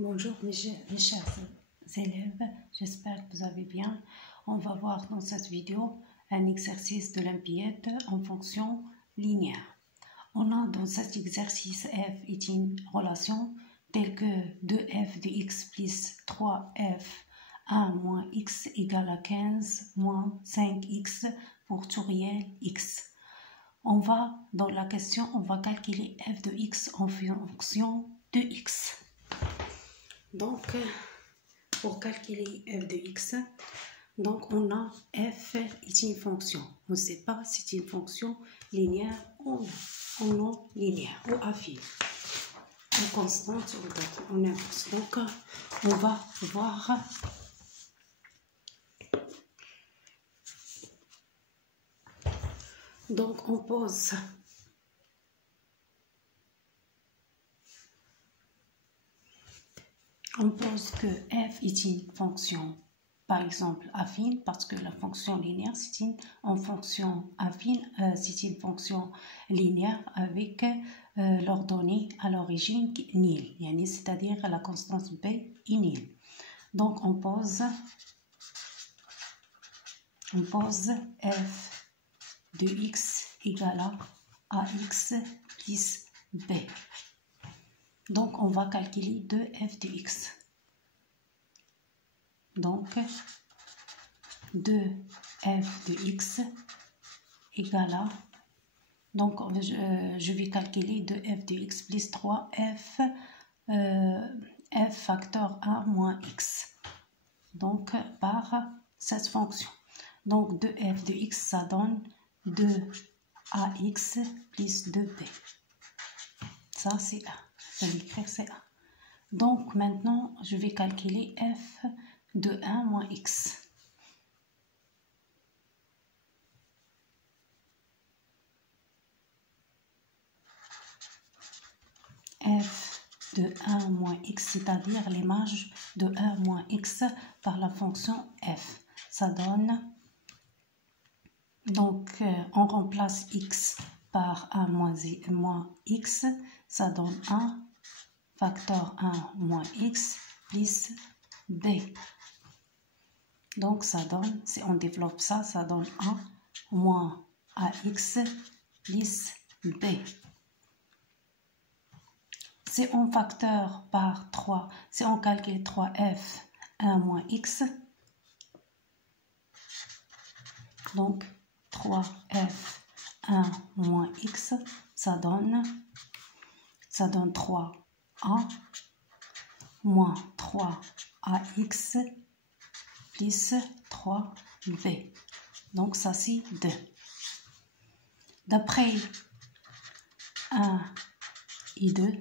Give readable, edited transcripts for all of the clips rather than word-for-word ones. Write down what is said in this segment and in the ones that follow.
Bonjour mes chers élèves, j'espère que vous allez bien. On va voir dans cette vidéo un exercice de l'olympiade en fonction linéaire. On a dans cet exercice f est une relation telle que 2f de x plus 3f 1 moins x égale à 15 moins 5x pour tout réel x. Dans la question, on va calculer f de x en fonction de x. Donc, pour calculer f de x, donc on a f est une fonction. On ne sait pas si c'est une fonction linéaire ou non linéaire ou affine. Une constante ou n'importe. Donc, on va voir. Donc, on pose que f est une fonction, par exemple, affine, parce que la fonction linéaire, c'est une fonction affine, c'est une fonction linéaire avec l'ordonnée à l'origine nulle, c'est-à-dire la constante b est nulle. Donc, on pose f de x égale à ax plus b. Donc, on va calculer 2f de x. Donc, 2f de x égale à... Donc, je vais calculer 2f de x plus 3f f facteur 1 moins x. Donc, par cette fonction. Donc, 2f de x, ça donne 2ax plus 2b. Ça, c'est A. Je vais écrire c'est A. Donc, maintenant, je vais calculer f de 1 moins x. F de 1 moins x, c'est-à-dire les marges de 1 moins x par la fonction f. Ça donne... Donc, on remplace x par 1 moins x. Ça donne 1 facteur 1 moins x plus b. Donc, ça donne, si on développe ça, ça donne 1 moins ax plus b. Si on facteur par 3, si on calcule 3f 1 moins x, donc 3f 1 moins x, ça donne 3a moins 3ax plus 3b. Donc, ça, c'est 2. D'après 1 et 2,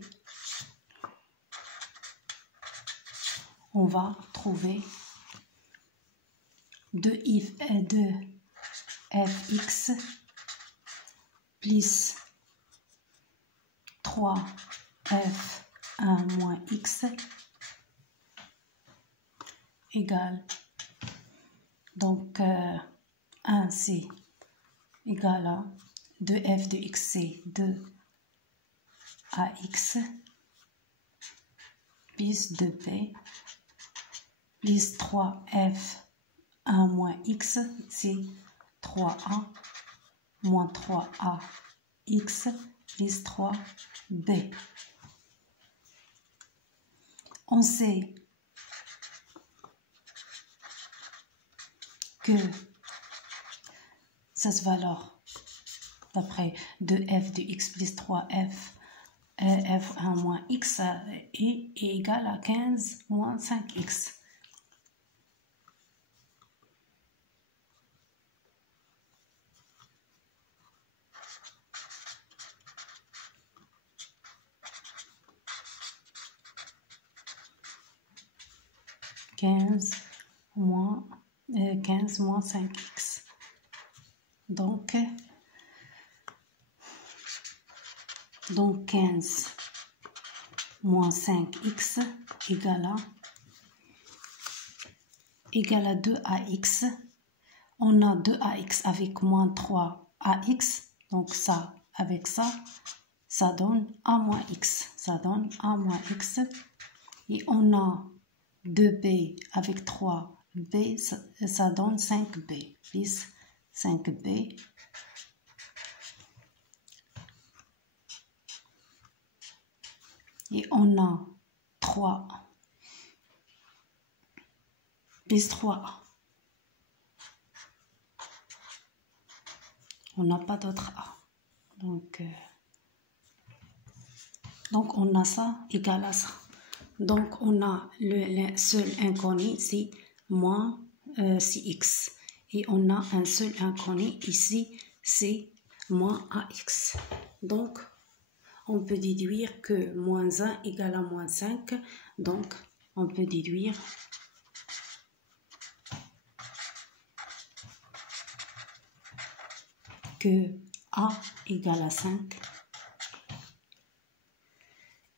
on va trouver 2fx plus 3f1 moins x égale, donc 1 c'est égal à 2f de x, c'est 2ax plus 2b plus 3f1 moins x, c'est 3a moins 3ax plus 3b. On sait que cette valeur, d'après 2f de x plus 3f, f1 moins x est égal à 15 moins 5x. Quinze moins 5x. Donc 15 moins 5x égale à 2ax. On a 2ax avec moins 3ax. Donc ça, avec ça, ça donne 1 moins x. Ça donne 1 moins x Et on a 2b avec 3b, ça donne 5b, plus 5b. Et on a 3 plus 3. On n'a pas d'autre A. Donc on a ça égal à ça. Donc on a le seul inconnu, c'est moins c'est x. Et on a un seul inconnu ici, c'est moins ax. Donc on peut déduire que moins 1 égale à moins 5. Donc on peut déduire que A égale à 5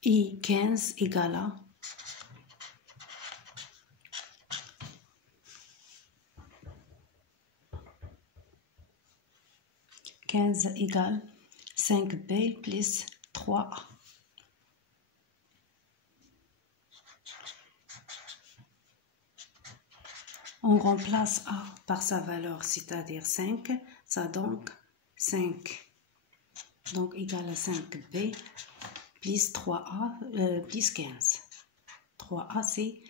et 15 égale à 15 égale 5b plus 3a. On remplace a par sa valeur, c'est-à-dire 5, ça donne 5. Donc égal à 5b plus 3a plus 15. 3a c'est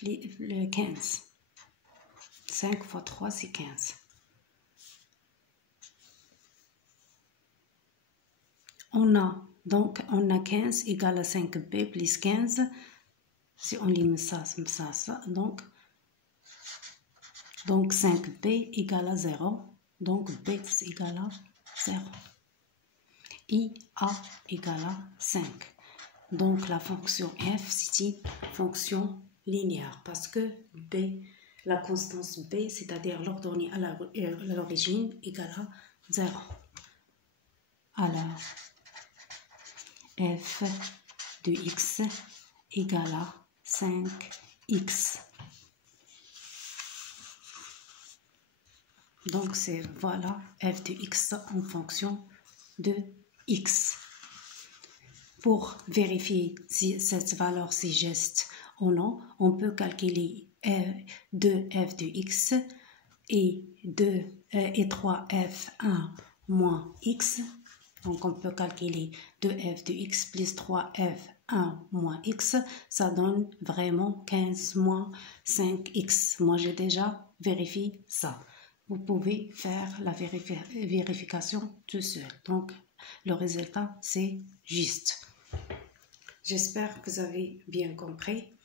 le 15. 5 fois 3 c'est 15. On a 15 égale à 5b plus 15. Si on lit ça, donc 5b égale à 0. Donc b égale à 0. Et a égale à 5. Donc la fonction f, c'est une fonction linéaire parce que b, la constance b, c'est-à-dire l'ordonnée à l'origine, égale à 0. Alors, f de x égale à 5x. Donc c'est voilà f de x en fonction de x. Pour vérifier si cette valeur c'est juste ou non, on peut calculer 2f de x et 3f1 moins x. Donc on peut calculer 2f de x plus 3f1 moins x. Ça donne vraiment 15 moins 5x. Moi j'ai déjà vérifié ça. Vous pouvez faire la vérification tout seul. Donc le résultat c'est juste. J'espère que vous avez bien compris.